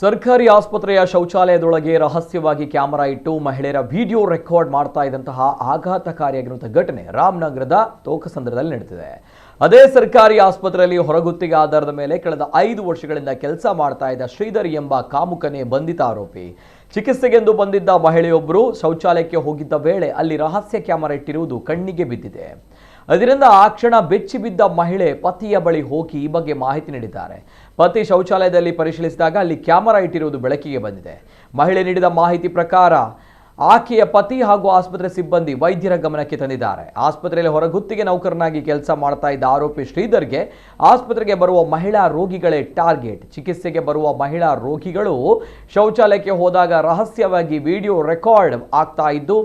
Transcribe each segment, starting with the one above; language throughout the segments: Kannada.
ಸರ್ಕಾರಿ ಆಸ್ಪತ್ರೆಯ ಶೌಚಾಲಯದೊಳಗೆ ರಹಸ್ಯವಾಗಿ ಕ್ಯಾಮೆರಾ ಇಟ್ಟು ಮಹಿಳೆಯರ ವಿಡಿಯೋ ರೆಕಾರ್ಡ್ ಮಾಡ್ತಾ ಇದ್ದಂತಹ ಆಘಾತಕಾರಿಯಾಗಿರುವಂತಹ ಘಟನೆ ರಾಮನಗರದ ತೋಕಸಂದ್ರದಲ್ಲಿ ನಡೆದಿದೆ. ಅದೇ ಸರ್ಕಾರಿ ಆಸ್ಪತ್ರೆಯಲ್ಲಿ ಹೊರಗುತ್ತಿಗೆ ಆಧಾರದ ಮೇಲೆ ಕಳೆದ 5 ವರ್ಷಗಳಿಂದ ಕೆಲಸ ಮಾಡ್ತಾ ಇದ್ದ ಶ್ರೀಧರ್ ಎಂಬ ಕಾಮುಕನೇ ಬಂಧಿತ ಆರೋಪಿ. ಚಿಕಿತ್ಸೆಗೆಂದು ಬಂದಿದ್ದ ಮಹಿಳೆಯೊಬ್ಬರು ಶೌಚಾಲಯಕ್ಕೆ ಹೋಗಿದ್ದ ವೇಳೆ ಅಲ್ಲಿ ರಹಸ್ಯ ಕ್ಯಾಮೆರಾ ಇಟ್ಟಿರುವುದು ಕಣ್ಣಿಗೆ ಬಿದ್ದಿದೆ. ಅದರಿಂದ ಆ ಕ್ಷಣ ಬೆಚ್ಚಿ ಬಿದ್ದ ಮಹಿಳೆ ಪತಿಯ ಬಳಿ ಹೋಗಿ ಈ ಬಗ್ಗೆ ಮಾಹಿತಿ ನೀಡಿದ್ದಾರೆ. ಪತಿ ಶೌಚಾಲಯದಲ್ಲಿ ಪರಿಶೀಲಿಸಿದಾಗ ಅಲ್ಲಿ ಕ್ಯಾಮೆರಾ ಇಟ್ಟಿರುವುದು ಬೆಳಕಿಗೆ ಬಂದಿದೆ. ಮಹಿಳೆ ನೀಡಿದ ಮಾಹಿತಿ ಪ್ರಕಾರ ಆಕೆಯ ಪತಿ ಹಾಗೂ ಆಸ್ಪತ್ರೆ ಸಿಬ್ಬಂದಿ ವೈದ್ಯರ ಗಮನಕ್ಕೆ ತಂದಿದ್ದಾರೆ. ಆಸ್ಪತ್ರೆಯಲ್ಲಿ ಹೊರಗುತ್ತಿಗೆ ನೌಕರನಾಗಿ ಕೆಲಸ ಮಾಡ್ತಾ ಇದ್ದ ಆರೋಪಿ ಶ್ರೀಧರ್ಗೆ ಆಸ್ಪತ್ರೆಗೆ ಬರುವ ಮಹಿಳಾ ರೋಗಿಗಳೇ ಟಾರ್ಗೆಟ್. ಚಿಕಿತ್ಸೆಗೆ ಬರುವ ಮಹಿಳಾ ರೋಗಿಗಳು ಶೌಚಾಲಯಕ್ಕೆ ಹೋದಾಗ ರಹಸ್ಯವಾಗಿ ವಿಡಿಯೋ ರೆಕಾರ್ಡ್ ಆಗ್ತಾ ಇದ್ದು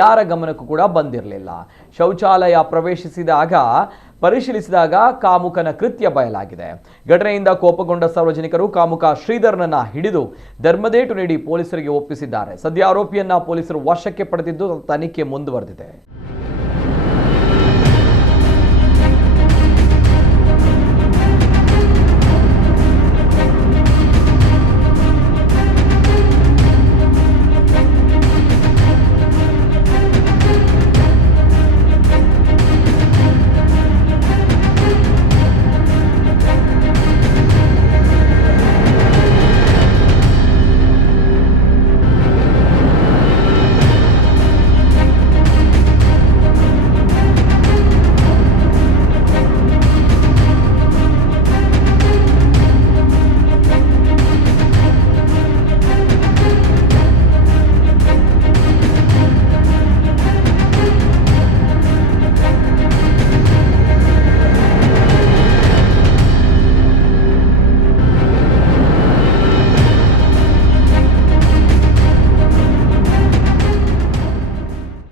ಯಾರ ಗಮನಕ್ಕೂ ಕೂಡ ಬಂದಿರಲಿಲ್ಲ. ಶೌಚಾಲಯ ಪರಿಶೀಲಿಸಿದಾಗ ಕಾಮುಕನ ಕೃತ್ಯ ಬಯಲಾಗಿದೆ. ಘಟನೆಯಿಂದ ಕೋಪಗೊಂಡ ಸಾರ್ವಜನಿಕರು ಕಾಮುಕ ಶ್ರೀಧರ್ನನ್ನ ಹಿಡಿದು ಧರ್ಮದೇಟು ನೀಡಿ ಪೊಲೀಸರಿಗೆ ಒಪ್ಪಿಸಿದ್ದಾರೆ. ಸದ್ಯ ಆರೋಪಿಯನ್ನ ಪೊಲೀಸರು ವಶಕ್ಕೆ ಪಡೆದಿದ್ದು ತನಿಖೆ ಮುಂದುವರೆದಿದೆ.